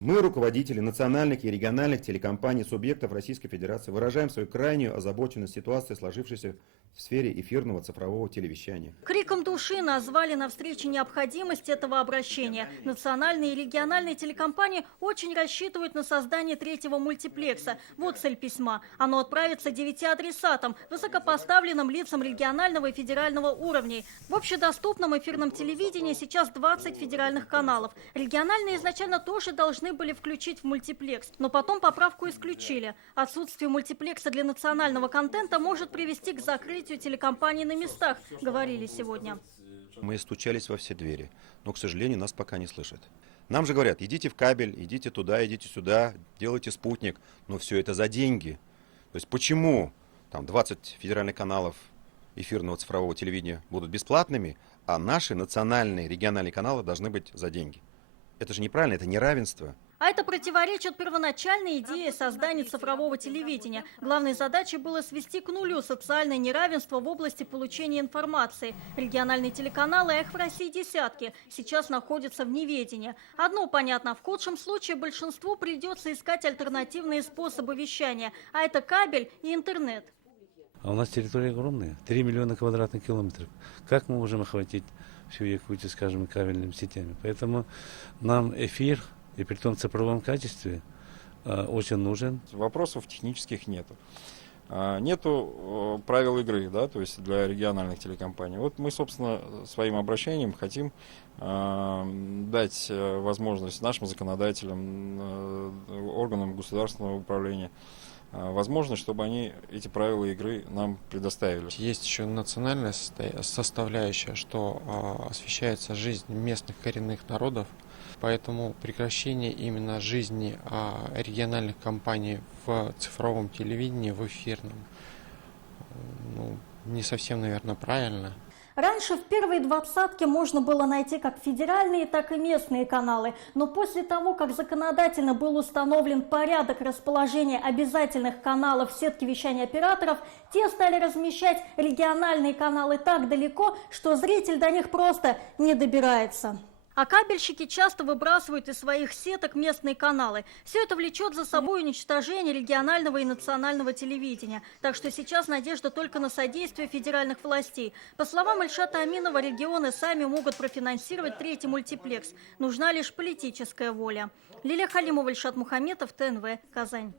Мы, руководители национальных и региональных телекомпаний субъектов Российской Федерации, выражаем свою крайнюю озабоченность ситуацией, сложившейся в сфере эфирного цифрового телевещания. Криком души назвали на встрече необходимость этого обращения. Национальные и региональные телекомпании очень рассчитывают на создание третьего мультиплекса. Вот цель письма. Оно отправится 9 адресатам, высокопоставленным лицам регионального и федерального уровней. В общедоступном эфирном телевидении сейчас 20 федеральных каналов. Региональные изначально тоже должны были включить в мультиплекс, но потом поправку исключили. Отсутствие мультиплекса для национального контента может привести к закрытию телекомпаний на местах, говорили сегодня. Мы стучались во все двери, но, к сожалению, нас пока не слышат. Нам же говорят, идите в кабель, идите туда, идите сюда, делайте спутник, но все это за деньги. То есть почему там 20 федеральных каналов эфирного цифрового телевидения будут бесплатными, а наши национальные, региональные каналы должны быть за деньги? Это же неправильно, это неравенство. А это противоречит первоначальной идее создания цифрового телевидения. Главной задачей было свести к нулю социальное неравенство в области получения информации. Региональные телеканалы, а их в России десятки, сейчас находятся в неведении. Одно понятно, в худшем случае большинству придется искать альтернативные способы вещания, а это кабель и интернет. А у нас территория огромная, 3 миллиона квадратных километров. Как мы можем охватить всю Якутию, скажем, кабельными сетями? Поэтому нам эфир, и при том в цифровом качестве, очень нужен. Вопросов технических нету. Нету правил игры, да, то есть для региональных телекомпаний. Вот мы, собственно, своим обращением хотим дать возможность нашим законодателям, органам государственного управления, возможность, чтобы они эти правила игры нам предоставили. Есть еще национальная составляющая, что освещается жизнь местных коренных народов, поэтому прекращение именно жизни региональных компаний в цифровом телевидении, в эфирном, не совсем, наверное, правильно. Раньше в первой двадцатке можно было найти как федеральные, так и местные каналы. Но после того, как законодательно был установлен порядок расположения обязательных каналов в сетке вещания операторов, те стали размещать региональные каналы так далеко, что зритель до них просто не добирается. А кабельщики часто выбрасывают из своих сеток местные каналы. Все это влечет за собой уничтожение регионального и национального телевидения. Так что сейчас надежда только на содействие федеральных властей. По словам Ильшата Аминова, регионы сами могут профинансировать третий мультиплекс. Нужна лишь политическая воля. Лилия Халимова, Ильшат Мухаметов, ТНВ, Казань.